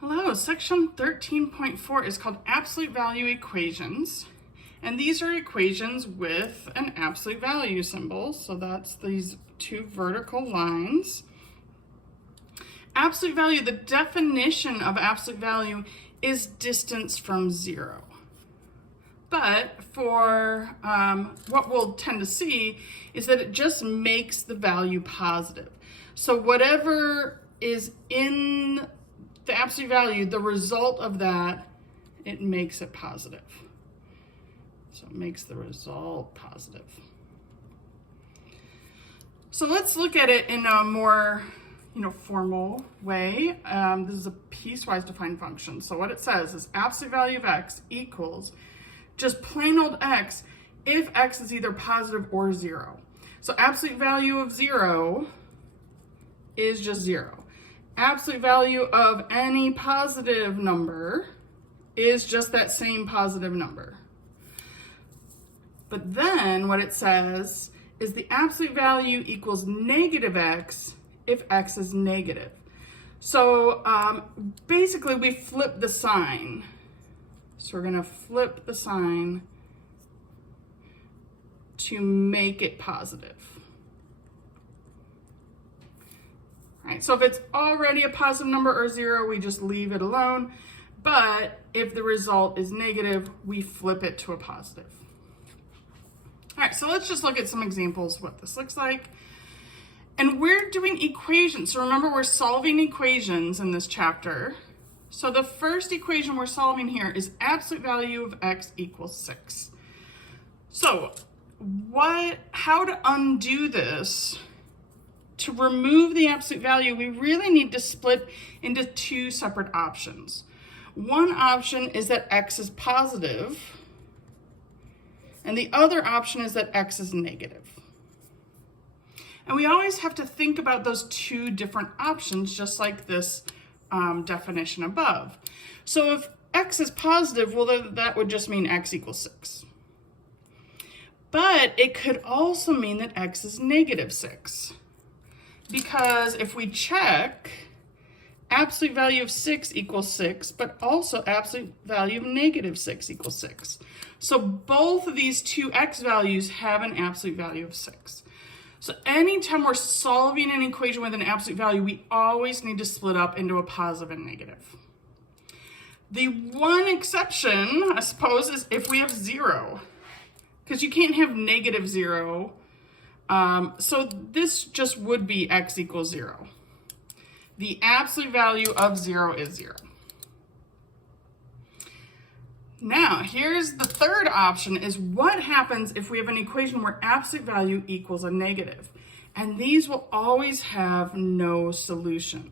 Hello, section 13.4 is called absolute value equations. And these are equations with an absolute value symbol. So that's these two vertical lines. Absolute value, the definition of absolute value is distance from zero. But for what we'll tend to see is that it just makes the value positive. So whatever is in the absolute value, the result of that, it makes it positive. So it makes the result positive. So let's look at it in a more formal way. This is a piecewise defined function. So what it says is absolute value of x equals just plain old x if x is either positive or zero. So absolute value of 0 is just 0. Absolute value of any positive number is just that same positive number. But then what it says is the absolute value equals negative x if x is negative. So basically we flip the sign. So we're going to flip the sign to make it positive. All right, so if it's already a positive number or 0, we just leave it alone. But if the result is negative, we flip it to a positive. All right, so let's just look at some examples of what this looks like. And we're doing equations. So remember, we're solving equations in this chapter. So the first equation we're solving here is absolute value of x equals 6. So how to undo this? To remove the absolute value, we really need to split into two separate options. One option is that x is positive, and the other option is that x is negative. And we always have to think about those two different options, just like this definition above. So if x is positive, well, then that would just mean x equals 6. But it could also mean that x is negative 6. Because if we check, absolute value of 6 equals 6, but also absolute value of negative 6 equals 6. So both of these two x values have an absolute value of 6. So anytime we're solving an equation with an absolute value, we always need to split up into a positive and negative. The one exception, I suppose, is if we have 0, because you can't have negative 0. So this just would be x equals 0. The absolute value of 0 is 0. Now, here's the third option, is what happens if we have an equation where absolute value equals a negative? And these will always have no solution.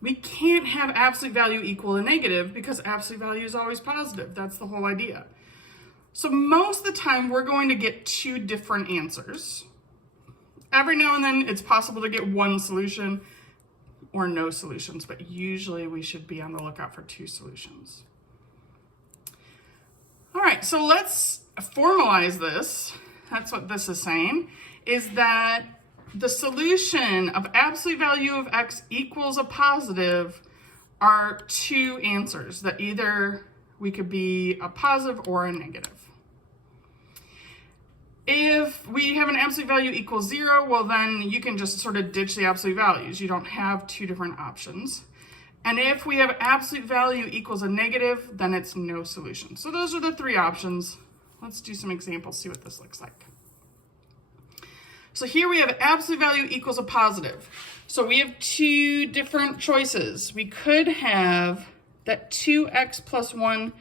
We can't have absolute value equal a negative because absolute value is always positive. That's the whole idea. So most of the time, we're going to get two different answers. Every now and then, it's possible to get one solution or no solutions, but usually we should be on the lookout for two solutions. All right, so let's formalize this. That's what this is saying, is that the solution of absolute value of x equals a positive are two answers that either we could be a positive or a negative. If we have an absolute value equals 0, well then you can just sort of ditch the absolute values. You don't have two different options. And if we have absolute value equals a negative, then it's no solution. So those are the three options. Let's do some examples, see what this looks like. So here we have absolute value equals a positive. So we have two different choices. We could have that 2x plus 1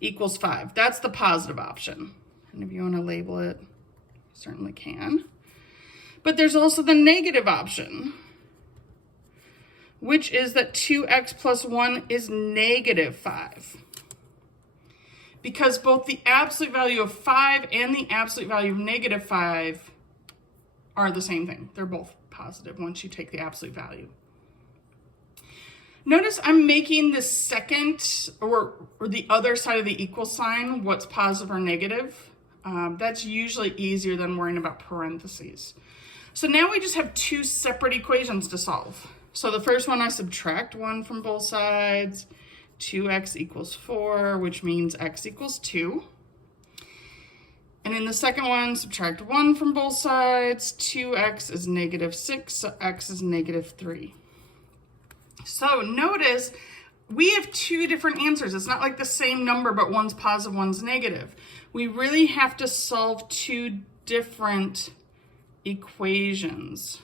equals 5. That's the positive option. And if you want to label it, you certainly can. But there's also the negative option, which is that 2x plus 1 is negative 5. Because both the absolute value of 5 and the absolute value of negative 5 are the same thing. They're both positive once you take the absolute value. Notice I'm making the second or the other side of the equal sign what's positive or negative. That's usually easier than worrying about parentheses. So now we just have two separate equations to solve. So the first one, I subtract 1 from both sides. 2x equals 4, which means x equals 2. And in the second one, subtract 1 from both sides. 2x is negative 6, so x is negative 3. So notice we have two different answers. It's not like the same number, but one's positive, one's negative. We really have to solve two different equations.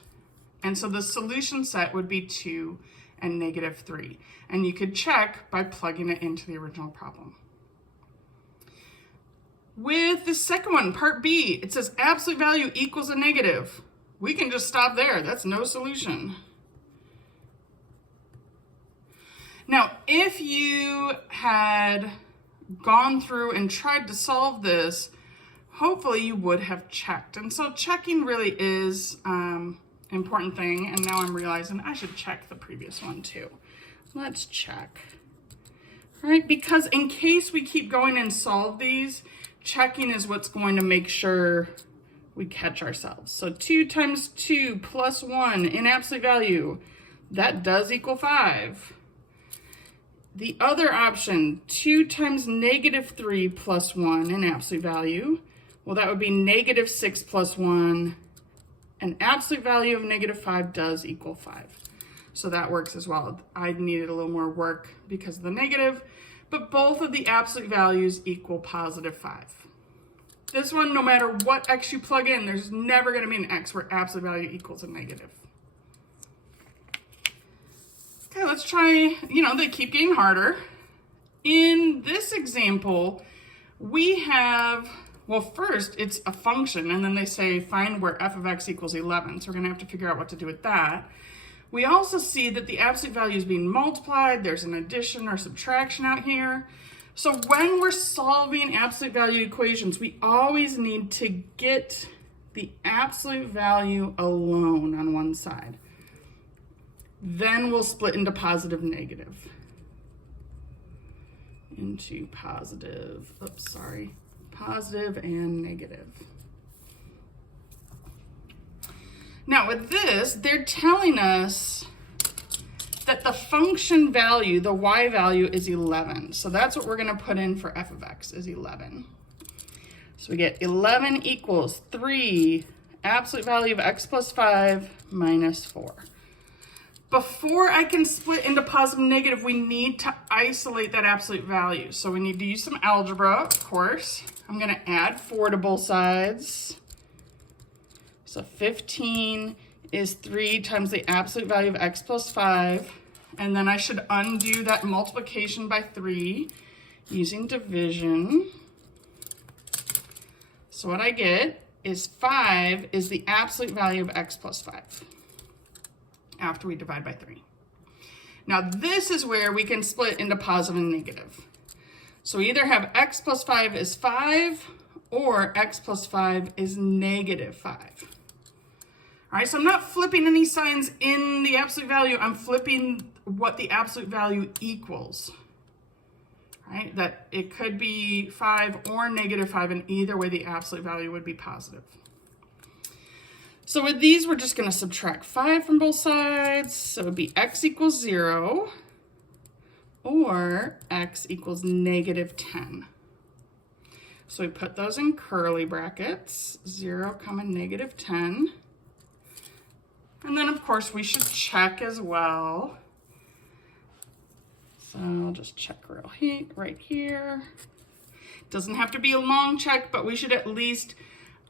And so the solution set would be 2 and negative 3. And you could check by plugging it into the original problem. With the second one, part B, it says absolute value equals a negative. We can just stop there. That's no solution. Now, if you had gone through and tried to solve this, hopefully you would have checked. And so checking really is an important thing. And now I'm realizing I should check the previous one too. Let's check. All right, because in case we keep going and solve these, checking is what's going to make sure we catch ourselves. So 2 times 2 plus 1 in absolute value, that does equal 5. The other option, 2 times negative 3 plus 1 in absolute value, well, that would be negative 6 plus 1. An absolute value of negative 5 does equal 5. So that works as well. I needed a little more work because of the negative, but both of the absolute values equal positive 5. This one, no matter what x you plug in, there's never going to be an x where absolute value equals a negative. Okay, let's try, they keep getting harder. In this example, we have, well, first it's a function, and then they say find where f of x equals 11. So we're going to have to figure out what to do with that. We also see that the absolute value is being multiplied. There's an addition or subtraction out here. So when we're solving absolute value equations, we always need to get the absolute value alone on one side. Then we'll split into positive, negative. Into positive, positive and negative. Now with this, they're telling us that the function value, the y value, is 11. So that's what we're going to put in for f of x, is 11. So we get 11 equals 3, absolute value of x plus 5 minus 4. Before I can split into positive and negative, we need to isolate that absolute value. So we need to use some algebra, of course. I'm going to add 4 to both sides. So 15 is 3 times the absolute value of x plus 5. And then I should undo that multiplication by 3 using division. So what I get is 5 is the absolute value of x plus 5 after we divide by 3. Now this is where we can split into positive and negative. So we either have x plus 5 is 5 or x plus 5 is negative 5. All right, so I'm not flipping any signs in the absolute value. I'm flipping what the absolute value equals. Right? That it could be 5 or negative 5, and either way the absolute value would be positive. So with these, we're just going to subtract 5 from both sides. So it would be x equals 0 or x equals negative 10. So we put those in curly brackets, 0, negative 10. And then, of course, we should check as well. So I'll just check right here. Doesn't have to be a long check, but we should at least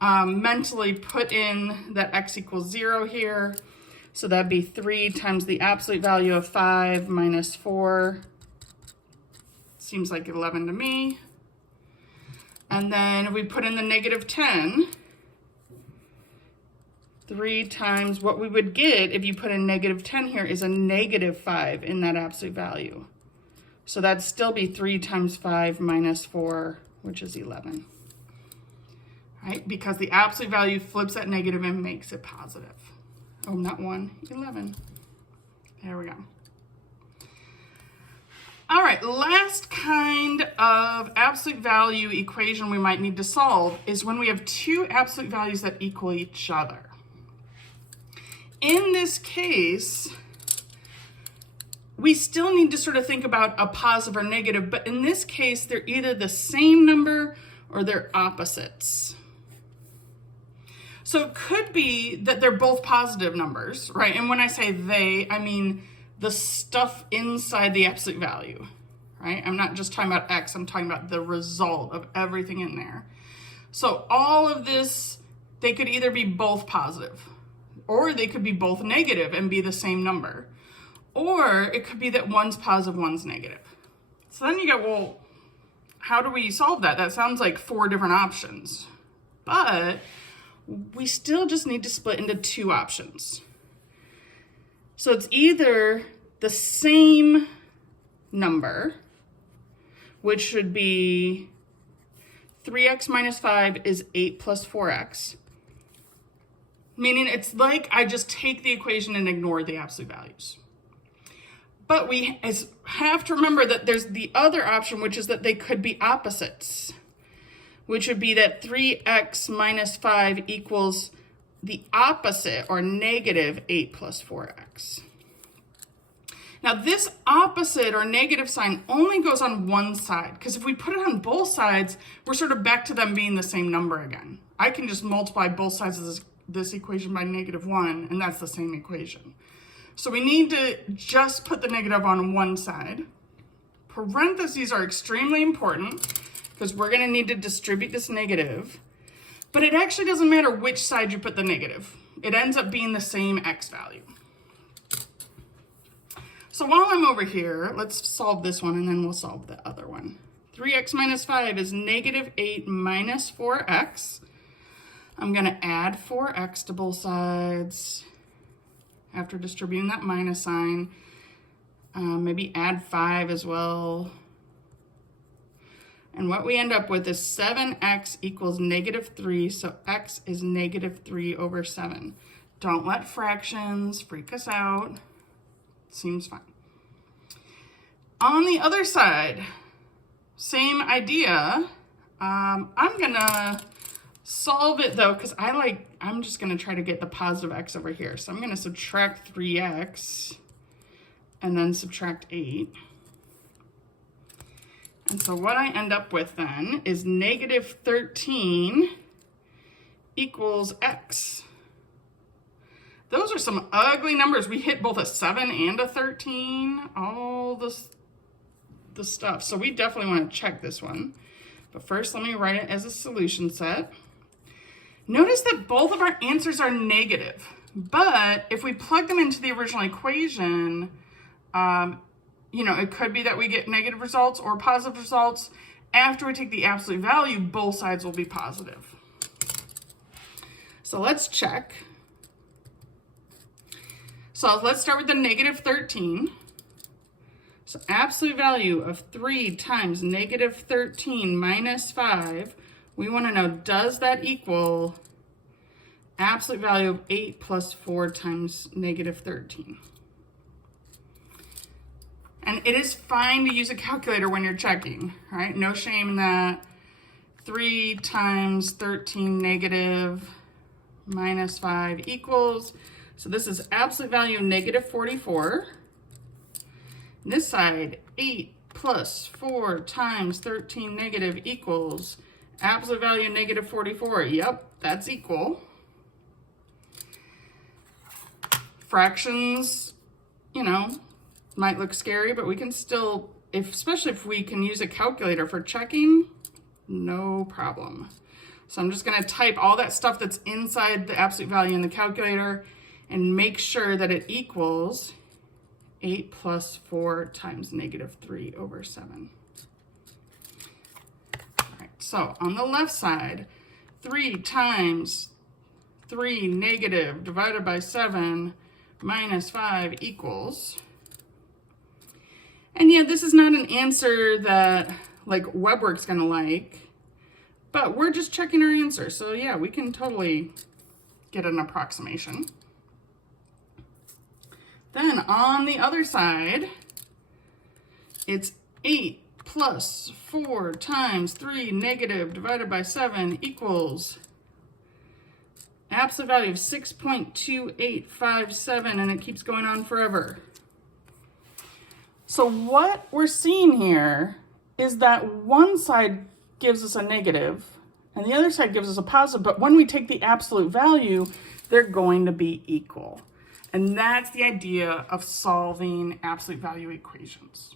mentally put in that x equals 0 here. So that'd be 3 times the absolute value of 5 minus 4. Seems like 11 to me. And then if we put in the negative 10, 3 times what we would get if you put in negative 10 here is a negative 5 in that absolute value. So that'd still be 3 times 5 minus 4, which is 11. Right? Because the absolute value flips that negative and makes it positive. Oh, not 1, 11. There we go. All right, last kind of absolute value equation we might need to solve is when we have two absolute values that equal each other. In this case, we still need to sort of think about a positive or negative, but in this case, they're either the same number or they're opposites. So it could be that they're both positive numbers, right? And when I say they, I mean the stuff inside the absolute value, right? I'm not just talking about X, I'm talking about the result of everything in there. So all of this, they could either be both positive, or they could be both negative and be the same number. Or it could be that one's positive, one's negative. So then you go, well, how do we solve that? That sounds like 4 different options. But we still just need to split into 2 options. So it's either the same number, which should be 3x minus 5 is 8 plus 4x. Meaning it's like I just take the equation and ignore the absolute values. But we have to remember that there's the other option, which is that they could be opposites, which would be that 3x minus 5 equals the opposite, or negative 8 plus 4x. Now this opposite or negative sign only goes on one side, because if we put it on both sides, we're sort of back to them being the same number again. I can just multiply both sides of this equation by -1, and that's the same equation. So we need to just put the negative on one side. Parentheses are extremely important because we're going to need to distribute this negative, but it actually doesn't matter which side you put the negative. It ends up being the same X value. So while I'm over here, let's solve this one and then we'll solve the other one. 3x minus 5 is -8 minus 4x. I'm going to add 4x to both sides after distributing that minus sign. Maybe add 5 as well. And what we end up with is 7x equals -3, so x is -3 over 7. Don't let fractions freak us out. Seems fine. On the other side, same idea. I'm gonna solve it though, because I'm just gonna try to get the positive x over here. So I'm gonna subtract 3x and then subtract 8. And so what I end up with then is -13 equals x. Those are some ugly numbers. We hit both a 7 and a 13, all the stuff. So we definitely want to check this one. But first, let me write it as a solution set. Notice that both of our answers are negative, but if we plug them into the original equation, it could be that we get negative results or positive results. After we take the absolute value, both sides will be positive. So let's check. So let's start with the -13. So absolute value of 3 times -13 minus 5. We want to know, does that equal absolute value of 8 plus 4 times -13? And it is fine to use a calculator when you're checking, right? No shame in that. 3 times 13 negative minus 5 equals, so this is absolute value of -44. This side, 8 plus 4 times 13 negative equals absolute value of -44. Yep, that's equal. Fractions, might look scary, but we can still, especially if we can use a calculator for checking, no problem. So I'm just going to type all that stuff that's inside the absolute value in the calculator and make sure that it equals 8 plus 4 times -3 over 7. All right, so on the left side, 3 times 3 negative divided by 7 minus 5 equals, and yeah, this is not an answer that like WebWorks gonna like, but we're just checking our answer. So yeah, we can totally get an approximation. Then on the other side, it's 8 plus 4 times 3 negative divided by 7 equals absolute value of 6.2857, and it keeps going on forever. So what we're seeing here is that one side gives us a negative and the other side gives us a positive, but when we take the absolute value, they're going to be equal. And that's the idea of solving absolute value equations.